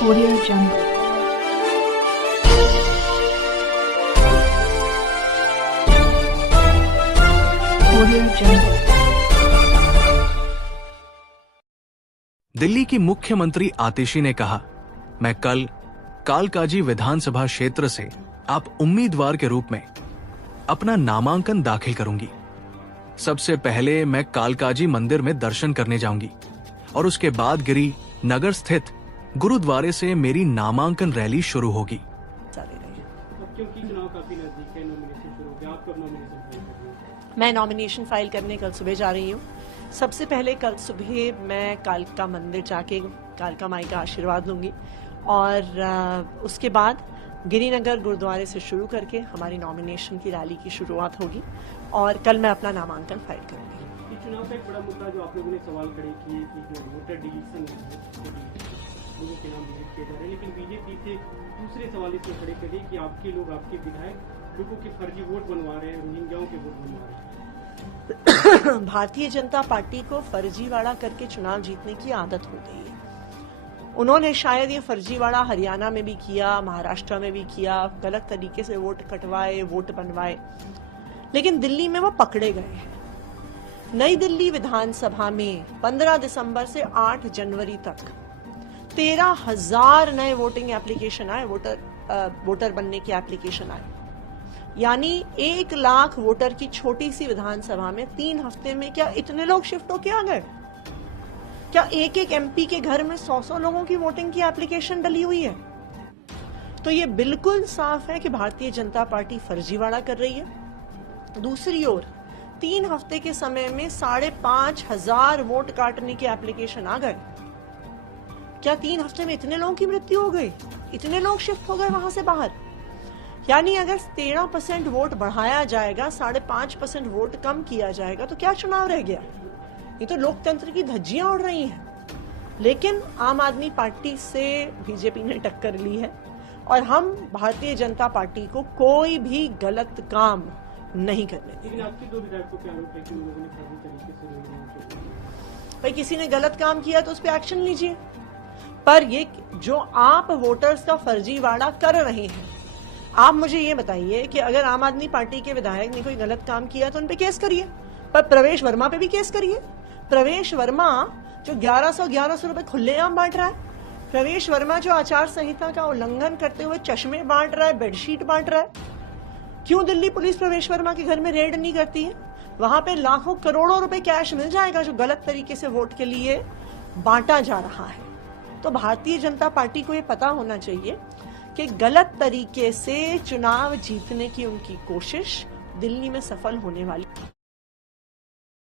Audio Jungle. Audio Jungle. Delhi की मुख्यमंत्री आतिशी ने कहा, मैं कल कालकाजी विधानसभा क्षेत्र से आप उम्मीदवार के रूप में अपना नामांकन दाखिल करूंगी। सबसे पहले मैं कालकाजी मंदिर में दर्शन करने जाऊंगी और उसके बाद गिरी नगर स्थित गुरुद्वारे से मेरी नामांकन रैली शुरू होगी। क्योंकि चुनाव काफी नजदीक है, नॉमिनेशन शुरू हो गया, आप कब नॉमिनेशन फाइल कर रही हैं? मैं नॉमिनेशन फाइल करने कल सुबह जा रही हूँ। सबसे पहले कल सुबह मैं कालका मंदिर जाके कालका माई का आशीर्वाद लूंगी और उसके बाद गिरिनगर गुरुद्वारे से शुरू करके हमारी नॉमिनेशन की रैली की शुरुआत होगी और कल मैं अपना नामांकन फाइल करूंगी। ये चुनाव का एक बड़ा मुद्दा जो आप लोगों ने सवाल खड़े किए कि जो वोटर डिलीशन है, लोगों के नाम डिलीट किए जा रहे हैं, लेकिन बीजेपी से दूसरे सवाल इसमें खड़े करे कि आपके लोग, आपके विधायक लोगों के फर्जी वोट बनवा रहे हैं, रोहिंग्याओं के वोट बनवा रहे हैं। भारतीय जनता पार्टी को फर्जीवाड़ा करके चुनाव जीतने की आदत हो गई है। उन्होंने शायद ये फर्जीवाड़ा हरियाणा में भी किया, महाराष्ट्र में भी किया, गलत तरीके से वोट कटवाए, वोट बनवाए, लेकिन दिल्ली में वो पकड़े गए हैं। नई दिल्ली विधानसभा में 15 दिसंबर से 8 जनवरी तक 13,000 नए वोटिंग एप्लीकेशन आए, वोटर बनने के एप्लीकेशन आए। यानी 1 लाख वोटर की छोटी सी विधानसभा में 3 हफ्ते में क्या इतने लोग शिफ्ट होके आ गए? क्या एक एमपी के घर में 100 लोगों की वोटिंग की एप्लीकेशन डली हुई है? तो ये बिल्कुल साफ है कि भारतीय जनता पार्टी फर्जीवाड़ा कर रही है। दूसरी ओर 3 हफ्ते के समय में 5,500 वोट काटने के एप्लीकेशन आ गए। क्या 3 हफ्ते में इतने लोगों की मृत्यु हो गई? इतने लोग शिफ्ट हो गए वहां से बाहर? यानी अगर 13% वोट बढ़ाया जाएगा, 5.5% वोट कम किया जाएगा, तो क्या चुनाव रह गया? ये तो लोकतंत्र की धज्जियां उड़ रही हैं। लेकिन आम आदमी पार्टी से बीजेपी ने टक्कर ली है और हम भारतीय जनता पार्टी को कोई भी गलत काम नहीं करने देंगे। लेकिन आपके 2 विधायकों पे आरोप है कि उन लोगों ने फर्जी तरीके से वोट भाई, किसी ने गलत काम किया तो उस पर एक्शन लीजिए, पर ये जो आप वोटर्स का फर्जीवाड़ा कर रहे हैं, आप मुझे ये बताइए कि अगर आम आदमी पार्टी के विधायक ने कोई गलत काम किया तो उन पे केस करिए, पर प्रवेश वर्मा पे भी केस करिए। प्रवेश वर्मा जो 1100 रुपए खुलेआम बांट रहा है, प्रवेश वर्मा जो आचार संहिता का उल्लंघन करते हुए चश्मे बांट रहा है, बेडशीट बांट रहा है, क्यों दिल्ली पुलिस प्रवेश वर्मा के घर में रेड नहीं करती है? वहां पे लाखों करोड़ों रुपए कैश मिल जाएगा जो गलत तरीके से वोट के लिए बांटा जा रहा है। तो भारतीय जनता पार्टी को ये पता होना चाहिए कि गलत तरीके से चुनाव जीतने की उनकी कोशिश दिल्ली में सफल होने वाली